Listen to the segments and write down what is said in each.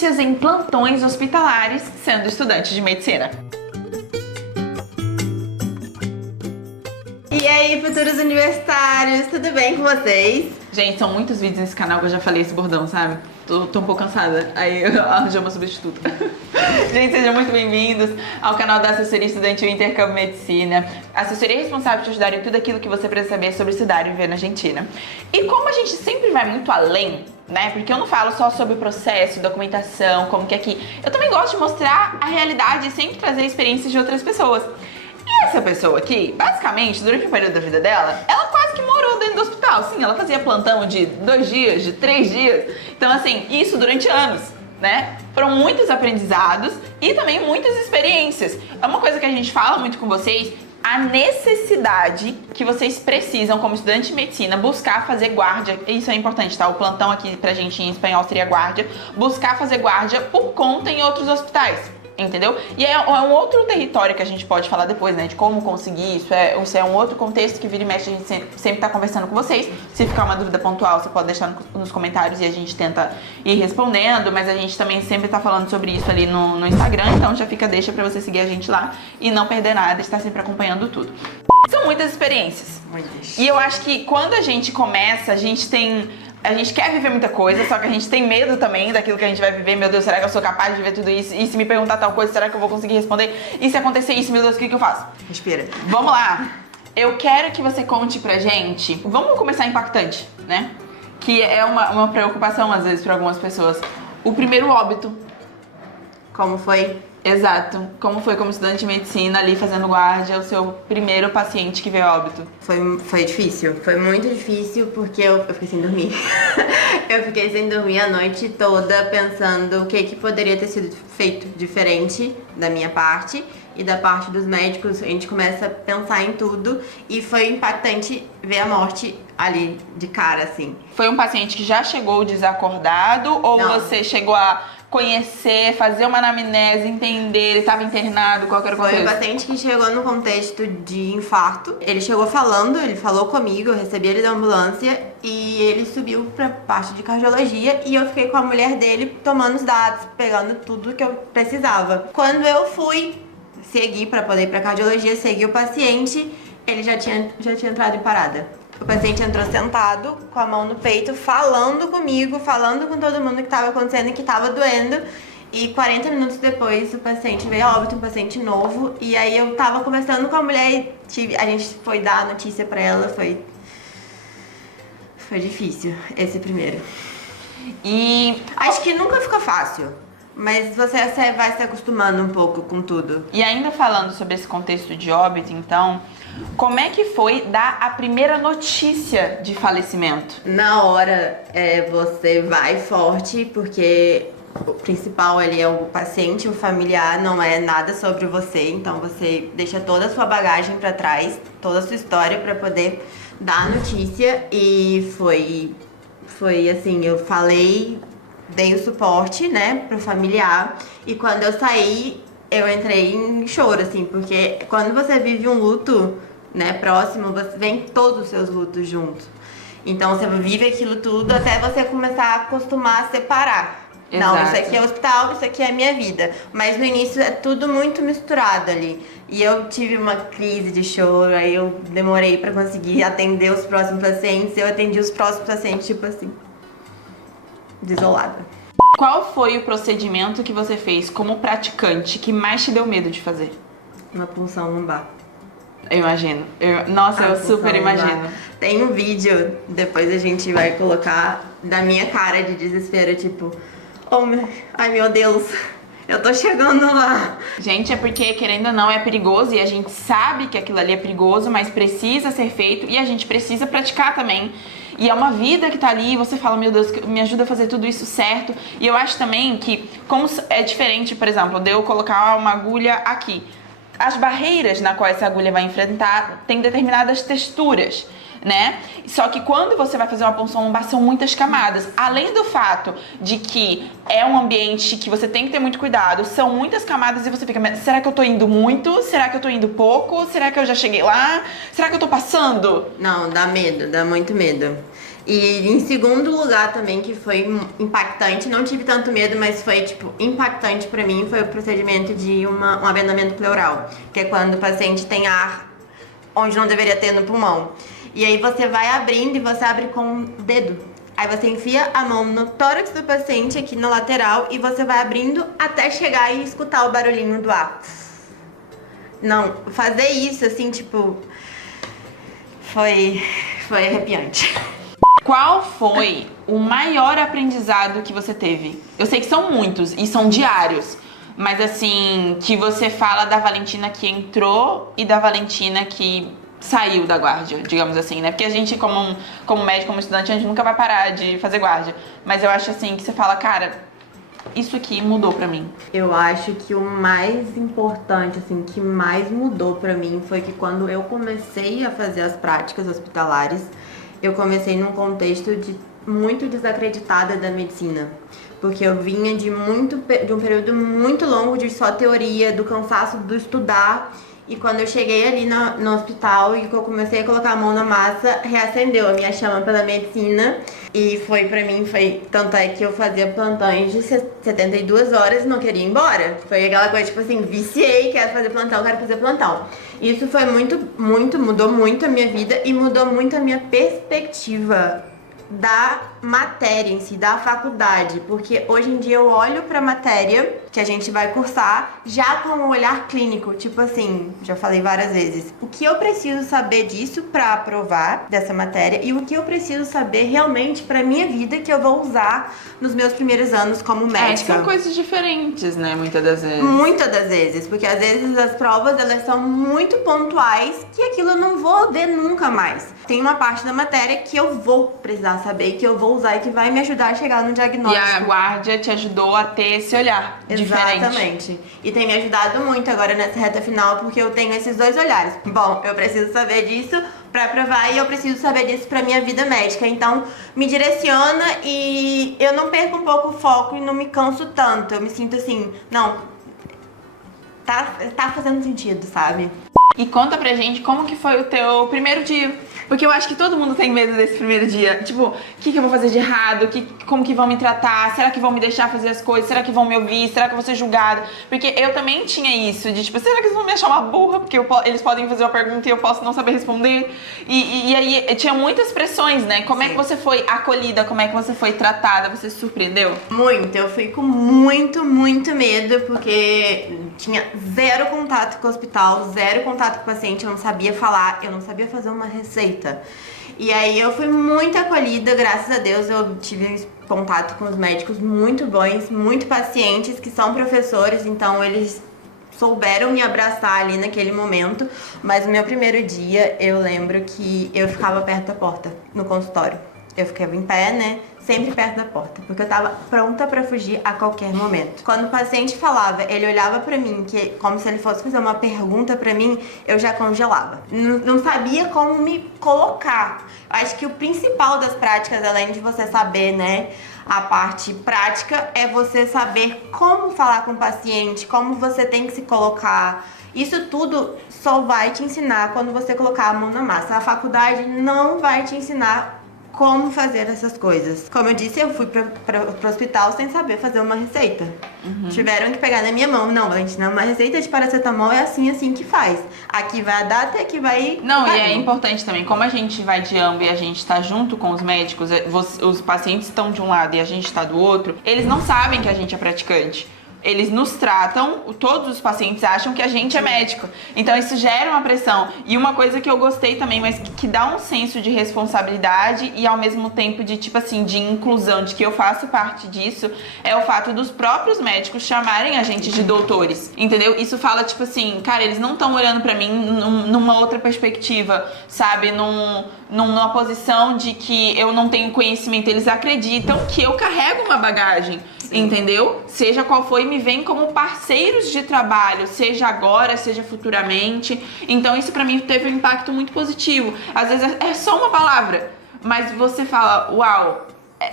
experiências em plantões hospitalares sendo estudante de medicina. E aí, futuros universitários, tudo bem com vocês? Gente, são muitos vídeos nesse canal que eu já falei esse bordão, sabe? Tô um pouco cansada, aí eu arranjei uma substituta. Gente, sejam muito bem-vindos ao canal da Assessoria Estudantil Intercâmbio Medicina. A assessoria é responsável por te ajudar em tudo aquilo que você precisa saber sobre estudar e viver na Argentina. E como a gente sempre vai muito além, né? Porque eu não falo só sobre o processo, documentação, como que é aqui. Eu também gosto de mostrar a realidade e sempre trazer experiências de outras pessoas. E essa pessoa aqui, basicamente, durante o período da vida dela, ela quase que morou dentro do hospital. Sim, ela fazia plantão de 2 dias, de 3 dias. Então, assim, isso durante anos, né? Foram muitos aprendizados e também muitas experiências. É uma coisa que a gente fala muito com vocês, a necessidade que vocês precisam, como estudante de medicina, buscar fazer guarda. Isso é importante, tá? O plantão aqui pra gente em espanhol seria guarda. Buscar fazer guarda por conta em outros hospitais. Entendeu? E é um outro território que a gente pode falar depois, né? De como conseguir isso. Isso é um outro contexto que vira e mexe, a gente sempre tá conversando com vocês. Se ficar uma dúvida pontual, você pode deixar nos comentários e a gente tenta ir respondendo. Mas a gente também sempre tá falando sobre isso ali no Instagram. Então já deixa pra você seguir a gente lá e não perder nada, estar sempre acompanhando tudo. São muitas experiências. Muitas. E eu acho que quando a gente começa, a gente quer viver muita coisa, só que a gente tem medo também daquilo que a gente vai viver. Meu Deus, será que eu sou capaz de viver tudo isso? E se me perguntar tal coisa, será que eu vou conseguir responder? E se acontecer isso, meu Deus, o que eu faço? Respira. Vamos lá! Eu quero que você conte pra gente. Vamos começar impactante, né? Que é uma preocupação, às vezes, pra algumas pessoas. O primeiro óbito. Como foi? Exato. Como foi como estudante de medicina ali fazendo guarda, o seu primeiro paciente que veio a óbito? Foi difícil, foi muito difícil porque eu fiquei sem dormir. Eu fiquei sem dormir a noite toda pensando o que poderia ter sido feito diferente da minha parte e da parte dos médicos. A gente começa a pensar em tudo e foi impactante ver a morte ali de cara, assim. Foi um paciente que já chegou desacordado ou Não. Você chegou a conhecer, fazer uma anamnese, entender, ele estava internado, qual era o contexto? Foi um paciente que chegou no contexto de infarto. Ele chegou falando, ele falou comigo, eu recebi ele da ambulância e ele subiu pra parte de cardiologia e eu fiquei com a mulher dele tomando os dados, pegando tudo que eu precisava. Quando eu fui seguir pra poder ir pra cardiologia, seguir o paciente, ele já tinha entrado em parada. O paciente entrou sentado, com a mão no peito, falando comigo, falando com todo mundo que estava acontecendo e que estava doendo. E 40 minutos depois, o paciente veio a óbito, um paciente novo. E aí eu tava conversando com a mulher e a gente foi dar a notícia pra ela. Foi difícil, esse primeiro. E acho que nunca fica fácil, mas você vai se acostumando um pouco com tudo. E ainda falando sobre esse contexto de óbito, então, como é que foi dar a primeira notícia de falecimento? Na hora, você vai forte, porque o principal ali é o paciente, o familiar, não é nada sobre você. Então você deixa toda a sua bagagem pra trás, toda a sua história pra poder dar a notícia. E foi assim, eu falei, dei o suporte, né, pro familiar. E quando eu saí, eu entrei em choro, assim, porque quando você vive um luto, né, próximo, você vem todos os seus lutos juntos. Então você vive aquilo tudo até você começar a acostumar a separar. Exato. Não, isso aqui é o hospital, isso aqui é a minha vida. Mas no início é tudo muito misturado ali. E eu tive uma crise de choro, aí eu demorei pra conseguir atender os próximos pacientes. Eu atendi os próximos pacientes, tipo assim, desolada. Qual foi o procedimento que você fez como praticante que mais te deu medo de fazer? Uma punção lombar. Eu imagino. Nossa, eu super imagino. Tem um vídeo, depois a gente vai colocar, da minha cara de desespero, tipo, ai meu Deus, eu tô chegando lá. Gente, é porque, querendo ou não, é perigoso e a gente sabe que aquilo ali é perigoso, mas precisa ser feito e a gente precisa praticar também. E é uma vida que tá ali e você fala, meu Deus, me ajuda a fazer tudo isso certo. E eu acho também que, como é diferente, por exemplo, de eu colocar uma agulha aqui, as barreiras na qual essa agulha vai enfrentar tem determinadas texturas, né? Só que quando você vai fazer uma punção lombar são muitas camadas. Além do fato de que é um ambiente que você tem que ter muito cuidado, são muitas camadas e você fica, será que eu tô indo muito? Será que eu tô indo pouco? Será que eu já cheguei lá? Será que eu tô passando? Não, dá medo, dá muito medo. E em segundo lugar também, que foi impactante, não tive tanto medo, mas foi, tipo, impactante pra mim, foi o procedimento de um abrandamento pleural, que é quando o paciente tem ar onde não deveria ter no pulmão. E aí você vai abrindo e você abre com o dedo. Aí você enfia a mão no tórax do paciente, aqui na lateral, e você vai abrindo até chegar e escutar o barulhinho do ar. Não, fazer isso, assim, tipo, foi arrepiante. Qual foi o maior aprendizado que você teve? Eu sei que são muitos e são diários, mas assim, que você fala da Valentina que entrou e da Valentina que saiu da guarda, digamos assim, né? Porque a gente, como médico, como estudante, a gente nunca vai parar de fazer guarda. Mas eu acho assim que você fala, cara, isso aqui mudou pra mim. Eu acho que o mais importante, assim, que mais mudou pra mim foi que quando eu comecei a fazer as práticas hospitalares, eu comecei num contexto muito desacreditada da medicina. Porque eu vinha de um período muito longo de só teoria, do cansaço do estudar. E quando eu cheguei ali no hospital e que eu comecei a colocar a mão na massa, reacendeu a minha chama pela medicina. E foi pra mim, tanto é que eu fazia plantões de 72 horas e não queria ir embora. Foi aquela coisa, tipo assim, viciei, quero fazer plantão, quero fazer plantão. Isso foi mudou muito a minha vida e mudou muito a minha perspectiva da matéria em si, da faculdade, porque hoje em dia eu olho pra matéria que a gente vai cursar já com um olhar clínico, tipo assim, já falei várias vezes, o que eu preciso saber disso pra aprovar dessa matéria e o que eu preciso saber realmente pra minha vida que eu vou usar nos meus primeiros anos como médica. São coisas diferentes, né, muitas das vezes. Muitas das vezes, porque às vezes as provas elas são muito pontuais que aquilo eu não vou ver nunca mais. Tem uma parte da matéria que eu vou precisar saber, que eu vou usar e que vai me ajudar a chegar no diagnóstico. E a guarda te ajudou a ter esse olhar diferente. Exatamente. E tem me ajudado muito agora nessa reta final, porque eu tenho esses dois olhares. Bom, eu preciso saber disso pra aprovar e eu preciso saber disso pra minha vida médica. Então, me direciona e eu não perco um pouco o foco e não me canso tanto. Eu me sinto assim, não, tá fazendo sentido, sabe? E conta pra gente como que foi o teu primeiro dia. Porque eu acho que todo mundo tem medo desse primeiro dia. Tipo, o que eu vou fazer de errado? Como que vão me tratar? Será que vão me deixar fazer as coisas? Será que vão me ouvir? Será que eu vou ser julgada? Porque eu também tinha isso, de tipo, será que eles vão me achar uma burra? Porque eles podem fazer uma pergunta e eu posso não saber responder. E aí, tinha muitas pressões, né? Como é que você foi acolhida? Como é que você foi tratada? Você se surpreendeu? Muito. Eu fui com muito medo, porque tinha zero contato com o hospital, zero contato com o paciente, eu não sabia falar, eu não sabia fazer uma receita. E aí eu fui muito acolhida, graças a Deus eu tive contato com os médicos muito bons, muito pacientes, que são professores, então eles souberam me abraçar ali naquele momento. Mas no meu primeiro dia eu lembro que eu ficava perto da porta, no consultório. Eu ficava em pé, né? Sempre perto da porta, porque eu tava pronta pra fugir a qualquer momento. Quando o paciente falava, ele olhava pra mim, como se ele fosse fazer uma pergunta pra mim, eu já congelava. Não sabia como me colocar. Eu acho que o principal das práticas, além de você saber, né, a parte prática, é você saber como falar com o paciente, como você tem que se colocar. Isso tudo só vai te ensinar quando você colocar a mão na massa. A faculdade não vai te ensinar como fazer essas coisas. Como eu disse, eu fui pro hospital sem saber fazer uma receita. Tiveram que pegar na minha mão. Não, Valentina, uma receita de paracetamol é assim que faz. Aqui vai a data, aqui vai... Não, e é importante também, como a gente vai de AMB e a gente tá junto com os médicos, os pacientes estão de um lado e a gente tá do outro, eles não sabem que a gente é praticante. Eles nos tratam, todos os pacientes acham que a gente é médico. Então isso gera uma pressão. E uma coisa que eu gostei também, mas que dá um senso de responsabilidade e ao mesmo tempo de, tipo assim, de inclusão, de que eu faço parte disso, é o fato dos próprios médicos chamarem a gente de doutores, entendeu? Isso fala, tipo assim, cara, eles não estão olhando pra mim numa outra perspectiva, sabe? Numa posição de que eu não tenho conhecimento. Eles acreditam que eu carrego uma bagagem. Entendeu? Seja qual for, e me veem como parceiros de trabalho, seja agora, seja futuramente. Então isso pra mim teve um impacto muito positivo. Às vezes é só uma palavra, mas você fala, uau,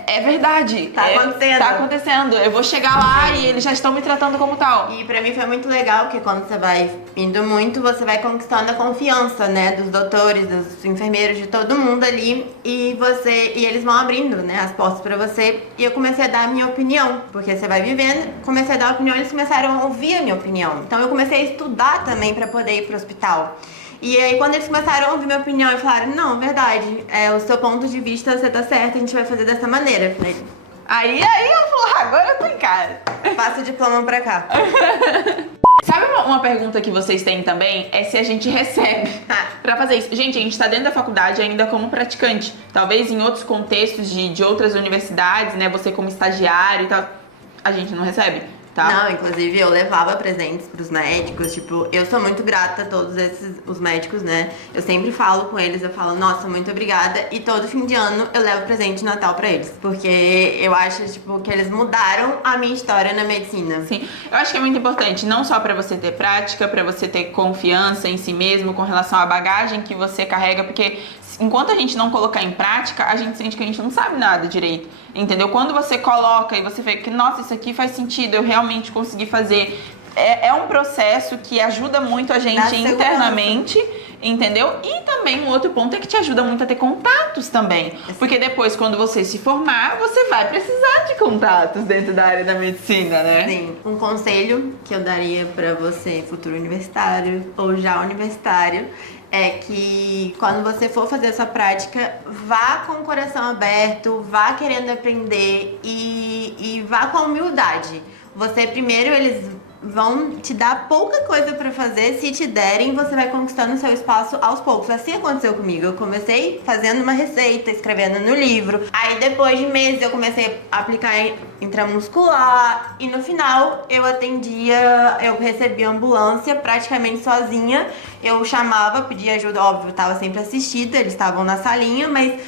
É verdade. Tá acontecendo. Tá acontecendo. Eu vou chegar lá e eles já estão me tratando como tal. E pra mim foi muito legal, porque quando você vai indo muito, você vai conquistando a confiança, né, dos doutores, dos enfermeiros, de todo mundo ali, e eles vão abrindo, né, as portas pra você. E eu comecei a dar a minha opinião, porque você vai vivendo, comecei a dar a opinião, eles começaram a ouvir a minha opinião. Então eu comecei a estudar também pra poder ir pro hospital. E aí quando eles começaram a ouvir minha opinião e falaram, não, verdade, o seu ponto de vista, você tá certo, a gente vai fazer dessa maneira. Eu falei, Aí eu falo, agora eu tô em casa. passa o diploma pra cá. Sabe uma pergunta que vocês têm também? É se a gente recebe pra fazer isso. Gente, a gente tá dentro da faculdade ainda como praticante. Talvez em outros contextos de outras universidades, né? Você como estagiário e tal, a gente não recebe. Tá? Não, inclusive eu levava presentes pros médicos, tipo, eu sou muito grata a todos os médicos, né? Eu sempre falo com eles, eu falo, nossa, muito obrigada. E todo fim de ano eu levo presente de Natal pra eles. Porque eu acho, tipo, que eles mudaram a minha história na medicina. Sim, eu acho que é muito importante, não só pra você ter prática, pra você ter confiança em si mesmo com relação à bagagem que você carrega, porque enquanto a gente não colocar em prática, a gente sente que a gente não sabe nada direito, entendeu? Quando você coloca e você vê que, nossa, isso aqui faz sentido, eu realmente consegui fazer, é um processo que ajuda muito a gente internamente, entendeu? E também um outro ponto é que te ajuda muito a ter contatos também, porque depois, quando você se formar, você vai precisar de contatos dentro da área da medicina, né? Sim, um conselho que eu daria pra você, futuro universitário ou já universitário, é que quando você for fazer essa prática, vá com o coração aberto, vá querendo aprender e vá com humildade. Você primeiro, eles vão te dar pouca coisa pra fazer, se te derem, você vai conquistando o seu espaço aos poucos. Assim aconteceu comigo. Eu comecei fazendo uma receita, escrevendo no livro. Aí depois de meses eu comecei a aplicar intramuscular e no final eu recebia ambulância praticamente sozinha. Eu chamava, pedia ajuda, óbvio, eu tava sempre assistida, eles estavam na salinha, mas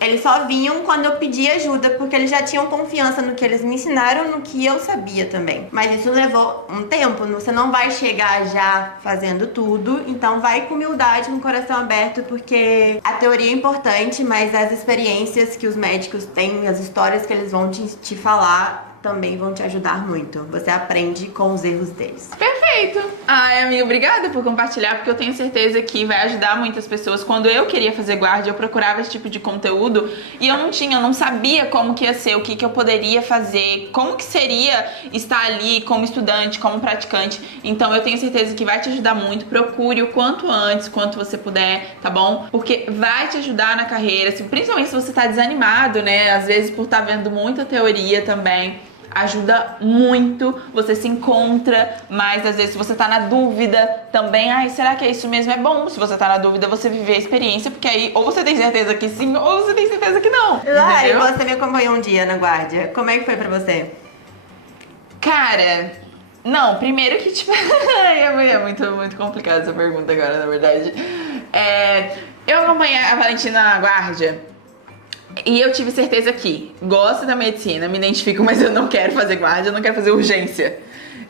eles só vinham quando eu pedia ajuda, porque eles já tinham confiança no que eles me ensinaram, no que eu sabia também. Mas isso levou um tempo, você não vai chegar já fazendo tudo, então vai com humildade, no coração aberto, porque a teoria é importante, mas as experiências que os médicos têm, as histórias que eles vão te falar, também vão te ajudar muito. Você aprende com os erros deles. Perfeito! Ai, amiga, obrigada por compartilhar, porque eu tenho certeza que vai ajudar muitas pessoas. Quando eu queria fazer guarda, eu procurava esse tipo de conteúdo e eu não sabia como que ia ser, o que eu poderia fazer, como que seria estar ali como estudante, como praticante. Então eu tenho certeza que vai te ajudar muito. Procure o quanto antes, quanto você puder, tá bom? Porque vai te ajudar na carreira, principalmente se você tá desanimado, né? Às vezes por estar vendo muita teoria também. Ajuda muito, você se encontra, mas às vezes se você tá na dúvida também, será que é isso mesmo? É bom, se você tá na dúvida, você viver a experiência, porque aí ou você tem certeza que sim, ou você tem certeza que não. E você me acompanhou um dia na guarda, como é que foi pra você? Cara, não, primeiro que tipo, é muito complicada essa pergunta agora, na verdade. Eu acompanhei a Valentina na guarda. E eu tive certeza que gosto da medicina, me identifico, mas eu não quero fazer guarda, eu não quero fazer urgência.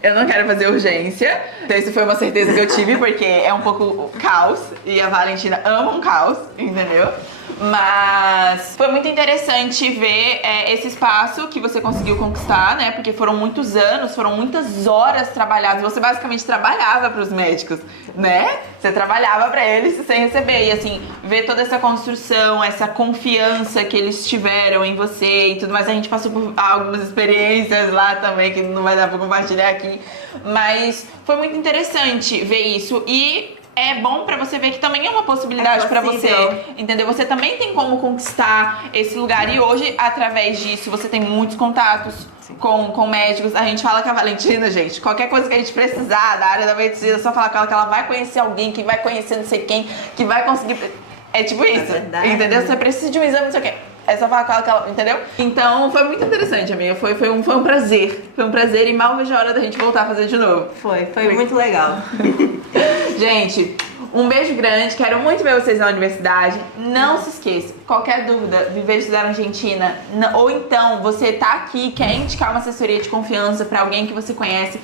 Eu não quero fazer urgência. Então isso foi uma certeza que eu tive, porque é um pouco caos. E a Valentina ama um caos, entendeu? Mas foi muito interessante ver esse espaço que você conseguiu conquistar, né? Porque foram muitos anos, foram muitas horas trabalhadas. Você basicamente trabalhava para os médicos, né? Você trabalhava para eles sem receber. E assim, ver toda essa construção, essa confiança que eles tiveram em você e tudo mais. A gente passou por algumas experiências lá também, que não vai dar para compartilhar aqui. Mas foi muito interessante ver isso. E é bom pra você ver que também é uma possibilidade pra você, entendeu? Você também tem como conquistar esse lugar e hoje, através disso, você tem muitos contatos com médicos. A gente fala com a Valentina, gente, qualquer coisa que a gente precisar da área da medicina, é só falar com ela que ela vai conhecer alguém, que vai conhecer não sei quem, que vai conseguir... É tipo isso, entendeu? Você precisa de um exame, não sei o quê. É só falar com ela, entendeu? Então, foi muito interessante, amiga. Foi um prazer. Foi um prazer e mal vejo a hora da gente voltar a fazer de novo. Foi muito legal. Gente, um beijo grande. Quero muito ver vocês na universidade. Não se esqueça, qualquer dúvida, viver e estudar na Argentina, ou então você tá aqui, quer indicar uma assessoria de confiança pra alguém que você conhece,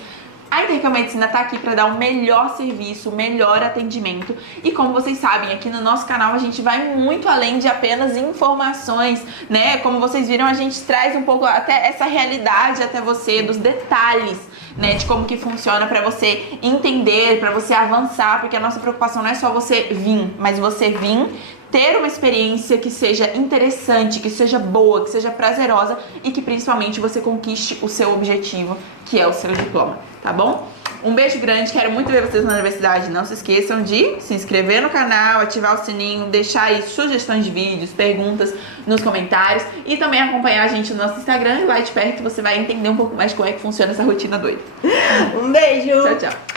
A Intercam Medicina tá aqui para dar o melhor serviço, o melhor atendimento. E como vocês sabem, aqui no nosso canal a gente vai muito além de apenas informações, né? Como vocês viram, a gente traz um pouco até essa realidade até você, dos detalhes, né, de como que funciona para você entender, para você avançar, porque a nossa preocupação não é só você vir, mas você vir, ter uma experiência que seja interessante, que seja boa, que seja prazerosa e que principalmente você conquiste o seu objetivo, que é o seu diploma, tá bom? Um beijo grande, quero muito ver vocês na universidade. Não se esqueçam de se inscrever no canal, ativar o sininho, deixar aí sugestões de vídeos, perguntas nos comentários e também acompanhar a gente no nosso Instagram. Lá de perto você vai entender um pouco mais como é que funciona essa rotina doida. Um beijo! Tchau, tchau!